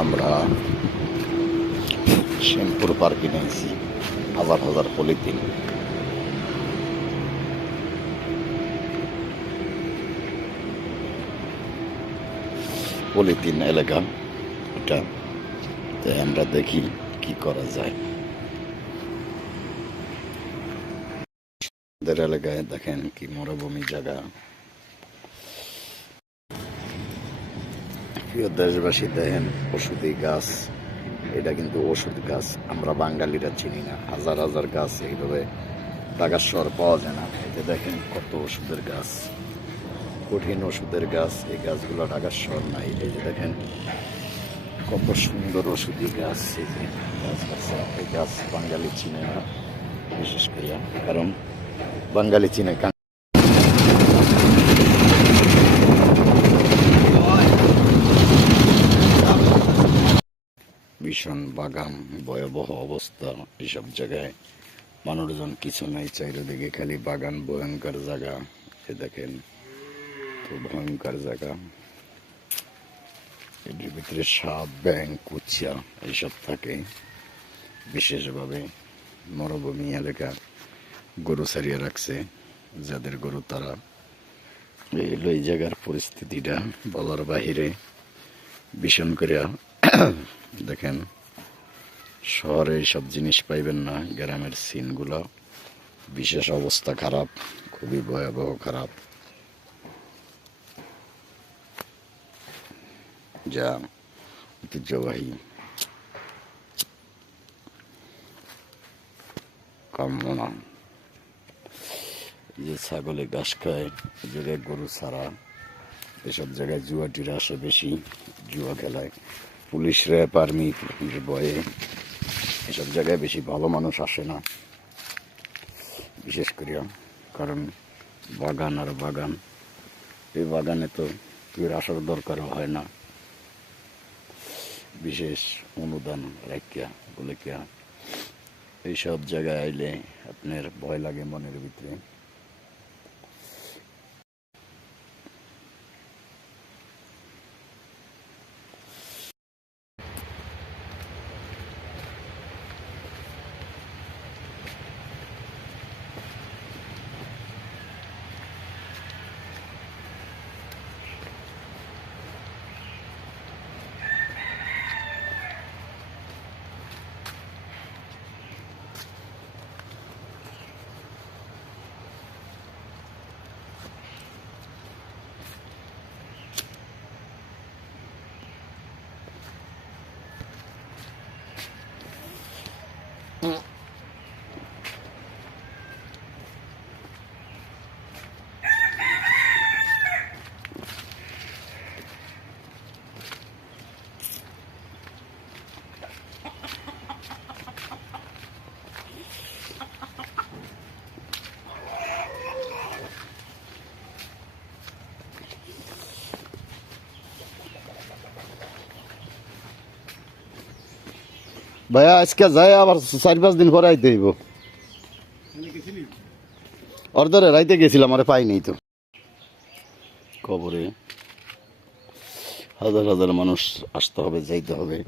আমরা শ্যামপুর পার্কে নিয়েছি হাজার হাজার পলিথিন। পলিথিন এলাকা এটা, তাই আমরা দেখি কি করা যায়। আমাদের এলাকায় দেখেন কি মরুভূমি জায়গা। প্রিয় দেশবাসী দেখেন ওষুধি গাছ, এটা কিন্তু ওষুধ গাছ, আমরা বাঙালিরা চিনি না। হাজার হাজার গাছ এইভাবে ঢাকার শহর পাওয়া যায় না। এতে দেখেন কত ওষুধের গাছ, কঠিন ওষুধের গাছ। এই গাছগুলো ঢাকার শহর নাই। এই যে দেখেন কত সুন্দর ওষুধি গাছ। এই যে গাছ আছে, এই গাছ বাঙালি চিনে না বিশেষ করে, কারণ বাঙালি চিনে ভীষণ বাগান, ভয়াবহ অবস্থা। এইসব জায়গায় মানুষজন কিছু নেই, চারিদিকে খালি বাগান, ভয়ঙ্কর জায়গা। এ দেখেন তো ভয়ঙ্কর জায়গা। এটির ভিতরে সাপ, ব্যাঙ, কুচ্চা এইসব থাকে। বিশেষভাবে মরুভূমি এলাকা গরু ছাড়িয়ে রাখছে যাদের গরু, তারা এই জায়গার পরিস্থিতিটা বলার বাহিরে। ভীষণ করে দেখেন শহরে এইসব জিনিস পাইবেন না, গ্রামের সিনগুলো বিশেষ অবস্থা খারাপ, খুবই ভয়াবহ খারাপ, যা ঐতিহ্যবাহী কাম্য না। যে ছাগলে ঘাস খায়, এই জায়গায় গরু ছাড়া, এসব জায়গায় জুয়াটিরা আসে বেশি, জুয়া খেলায়। পুলিশ, র্যাব, আর্মি ভয়ে এসব জায়গায় বেশি ভালো মানুষ আসে না বিশেষ করে, কারণ বাগান আর বাগান। এই বাগানে তো কেউ আসার দরকারও হয় না, বিশেষ অনুদান রাখিয়া বলে কিয়া। এইসব জায়গায় আইলে আপনার ভয় লাগে মনের ভিতরে। ভাইয়া আজকে যায়, আবার 4-5 দিন পরে আইতে হইব। অর্ধরে রাইতে গেছিলাম, আরে পাইনি তো। কবরে হাজার হাজার মানুষ আসতে হবে, যাইতে হবে,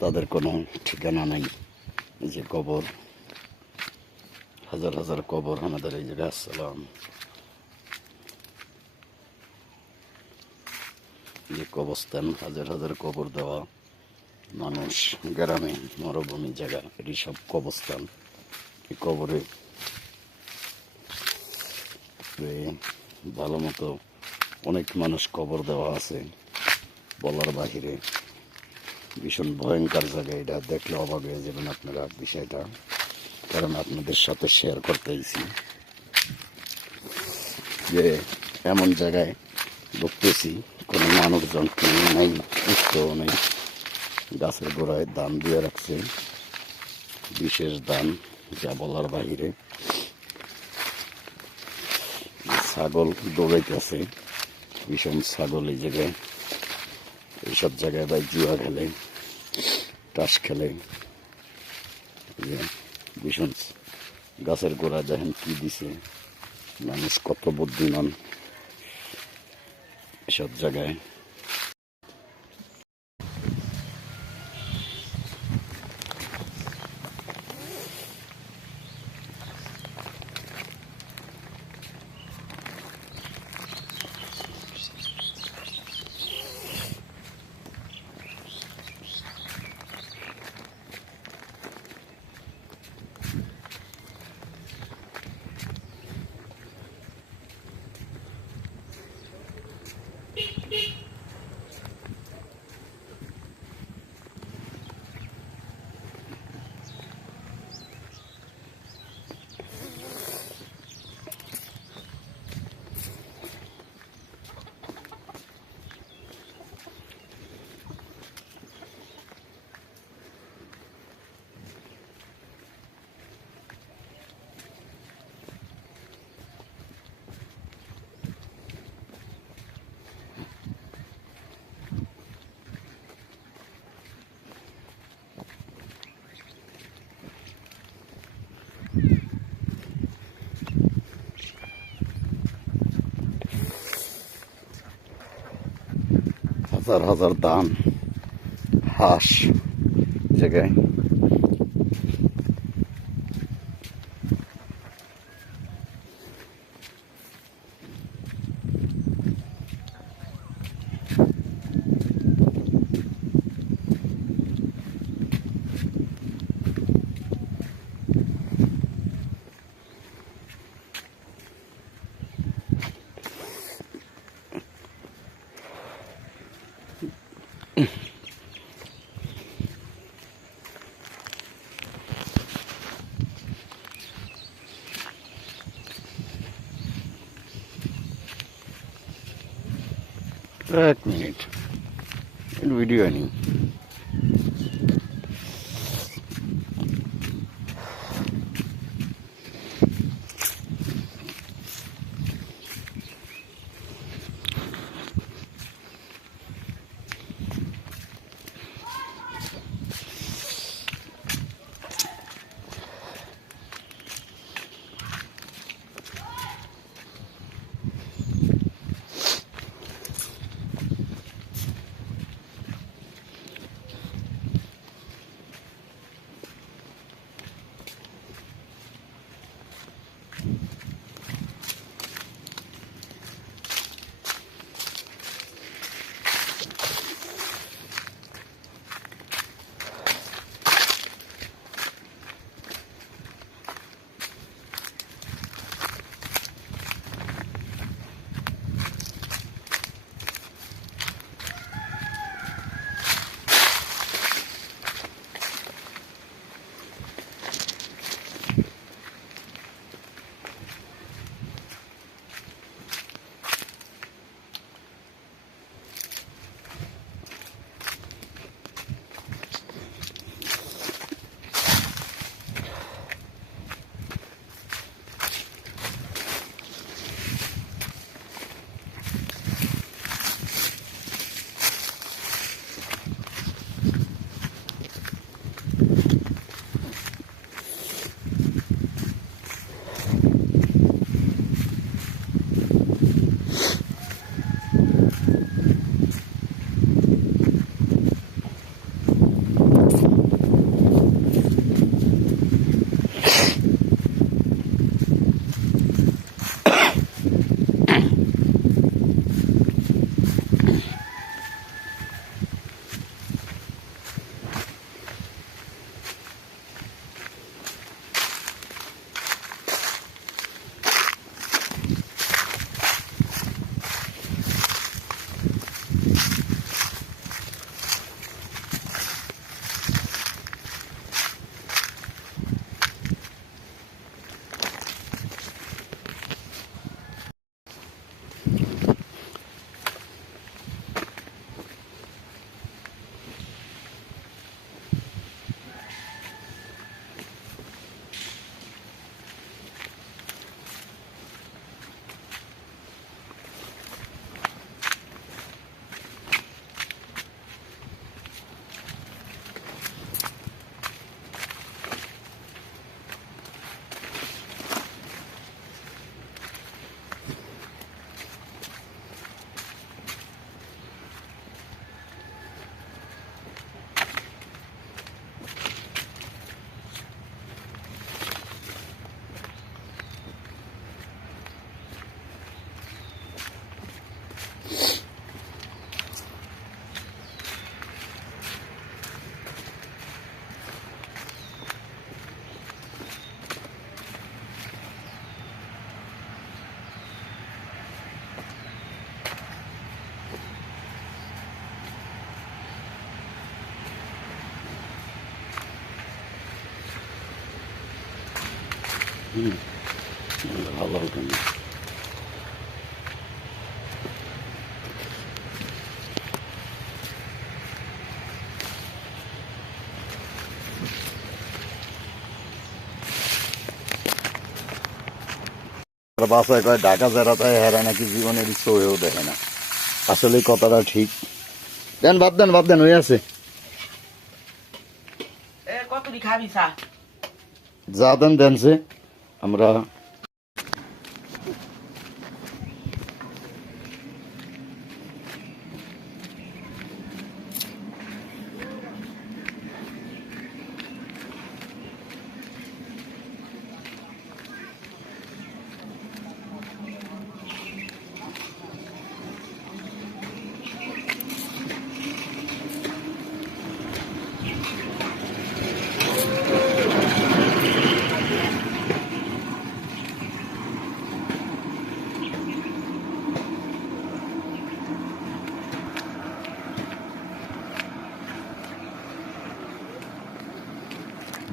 তাদের কোনো ঠিকানা নাই। এই যে কবর, হাজার হাজার কবর আমাদের এই জায়গায়। আসসালাম, যে কবরস্থান, হাজার হাজার কবর দেওয়া মানুষ, গ্রামে মরুভূমি জায়গা, এটি সব কবরস্থান। এই কবরে ভালো মতো অনেক মানুষ কবর দেওয়া আছে, বলার বাহিরে। ভীষণ ভয়ঙ্কর জায়গা, এটা দেখলে অবাক হয়ে যাবেন আপনারা বিষয়টা, কারণ আপনাদের সাথে শেয়ার করতেছি যে এমন জায়গায় ঢুকতেছি, কোনো মানুষজন নেই, উৎসও নেই। গাছের গোড়ায় দান দিয়ে রাখছে, বিশেষ দান, যা বলার বাহিরে। ছাগল দৌড়াইতেছে, ভীষণ ছাগল এই জায়গায়। এইসব জায়গায় ভাই জুয়া খেলে, তাস খেলে। ভীষণ গাছের গোড়া দেখেন কি দিছে, মানুষ কত বুদ্ধিমান। এসব জায়গায়। হাজার হাজার দান হাঁস জায়গায়। এক মিনিট ভিডিও নেই। ভালো হবে না। বাসায় কয় ঢাকা যারা তাই হেরা নাকি জীবনের ইচ্ছে হয়েও দেখে না। আসলে কথাটা ঠিক। দেন বাদ দেন হয়ে আছে। যা দেন দেনছে আমরা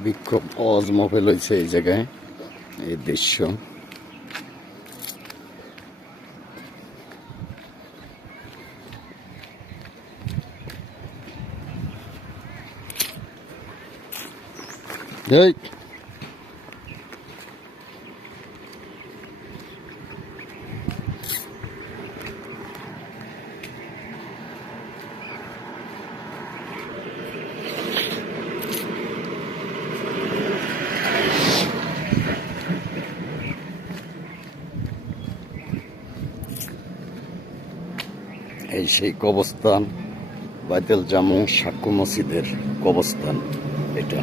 বিক্ষোভ অজমফেল হয়েছে এই জায়গায়, এই দৃশ্য। এই এই সেই কবরস্থান, বাইতুল জামু সাক্ষ্য মসজিদের কবরস্থান এটা।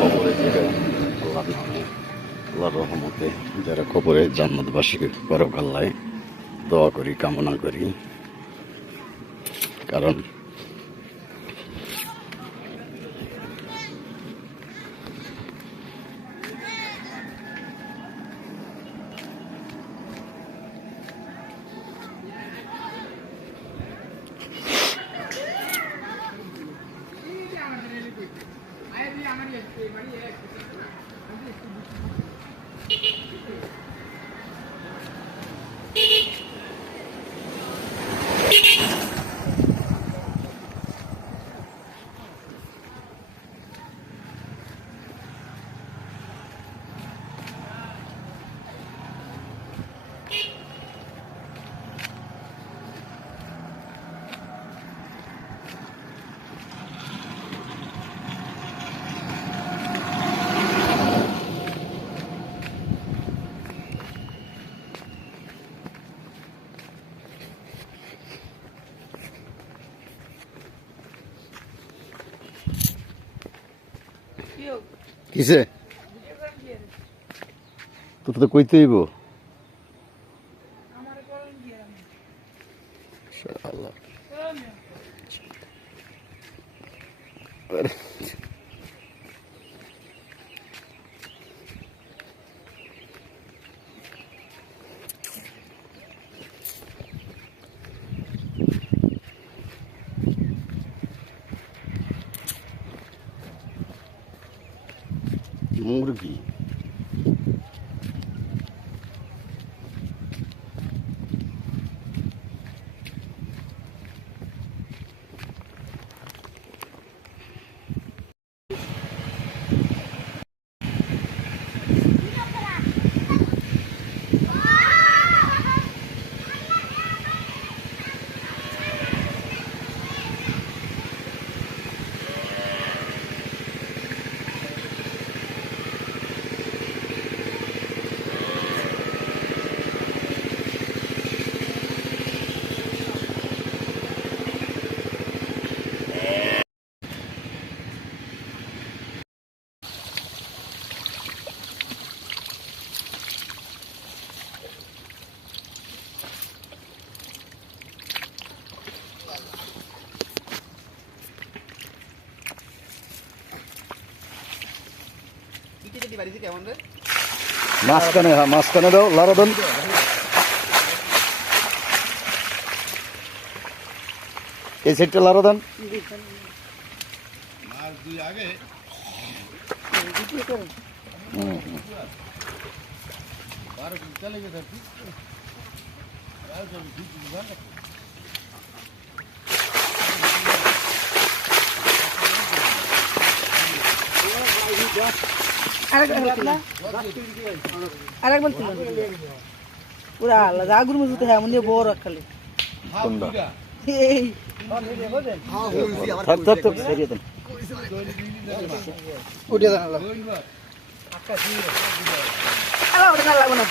খবরে আল্লাহর রহমতে যারা খবরে জান্নাতবাসী করুক আল্লাহ দোয়া করি, কামনা করি। কারণ কিসে তোর তো কইতে হইব। মুরগি মাঝখানে, হ্যাঁ মাঝখানে দাও, লাড়া দেন। এই সাইডটা লাড়া দেন। হুম, আরেকবার ছিল পুরা আলাদা আগুর মজুত হ্যাঁ মনে বড় খালি কোনটা? এই থাক থাক থাক সরিয়ে দেন। উঠে দাঁড়াল আলা ওটা না লাগবে না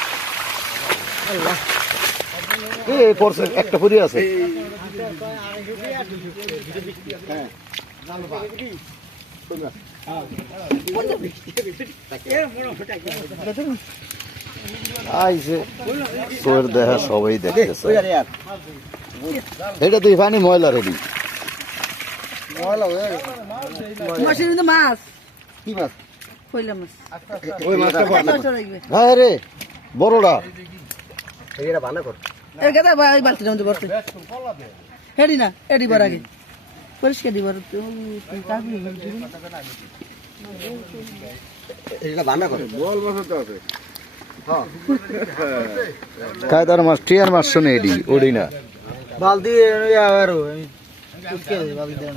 এই পড়ছে একটা পরি আছে। আইছে তোর দেখা সবাই দেখতেছে। এটা তুই পানি ময়লা রেডি। মাছের মধ্যে মাছ কি মাছ? কইলা মাছ ওই মাছটা কত লাগবে হ্যাঁ রে বড়টা। এর গাদা ভাই বালতির মধ্যে ভরতে হেডি না এডি বার আগে পরিষ্কার দিবার কায়দার মাছ টিয়ার মাছ শুনে এডি ওডি না। বালতি আরো উঠকে বালতি দেন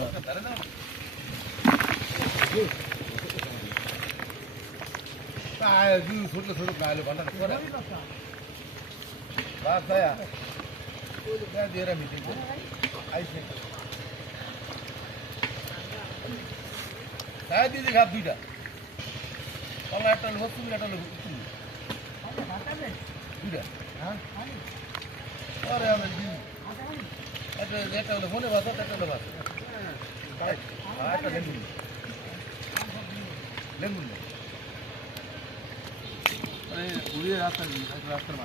দুইটা একটা লোক তুমি একটা লোক দুইটা আরে আমি একটা হলো ফোনে বাস একটা হলো বাস একটা লেগুন লেগুন মানে উড়িয়ে রাস্তার মাছ রাস্তার